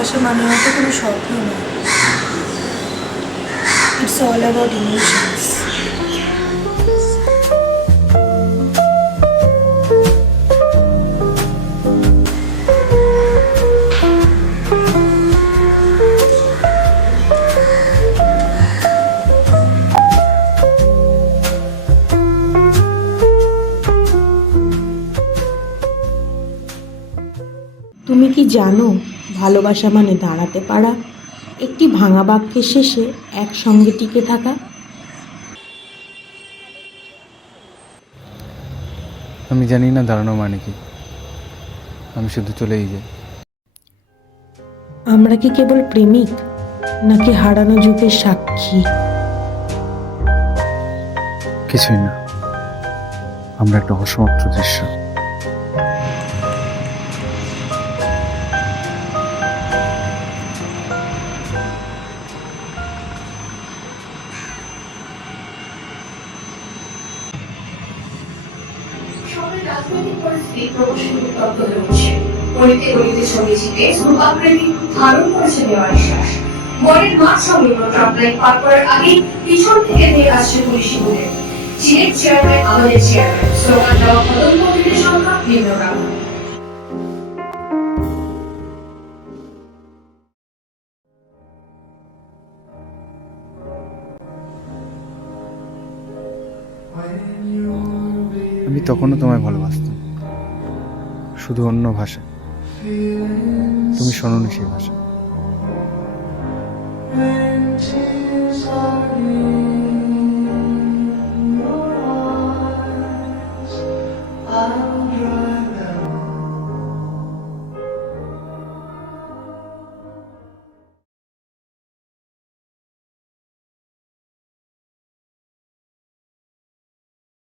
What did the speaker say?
ভালোবাসা মানে হয়তো কোনো স্বপ্ন নয়, ইটস অল অ্যাবাউট ইমোশনস। তুমি কি জানো ভালোবাসা মানে দাঁড়াতে পারা, একটি ভাঙা বাক্যের শেষে একসঙ্গে টিকে থাকা? আমি জানি না দাঁড়ানো মানে কি, আমি শুধু চলেই যাই। আমরা কি কেবল প্রেমিক নাকি হারানো যুগের সাক্ষী? কিছুই না, আমরা একটা অসমাপ্ত দৃশ্য। শহরের রাজনৈতিক পরিস্থিতি ক্রমশ উত্তপ্ত হয়ে উঠছে। গলিতে গলিতে ছড়িয়ে স্তূপ আকৃতি ধারণ করেছে দেওয়ার শ্বাস। বনের মাঠ সংলগ্ন ট্রাম লাইন পার করার আগেই পিছন থেকে ধেয়ে আসছে পুলিশি বুলেট। চীনের চেয়ারম্যান আমাদের চেয়ারম্যান স্লোগান দেওয়া প্রধানমন্ত্রীদের সংখ্যা ভিন্নগাম। আমি তখনও তোমায় ভালোবাসতাম, শুধু অন্য ভাষা। তুমি শোনোনি সেই ভাষা। I'm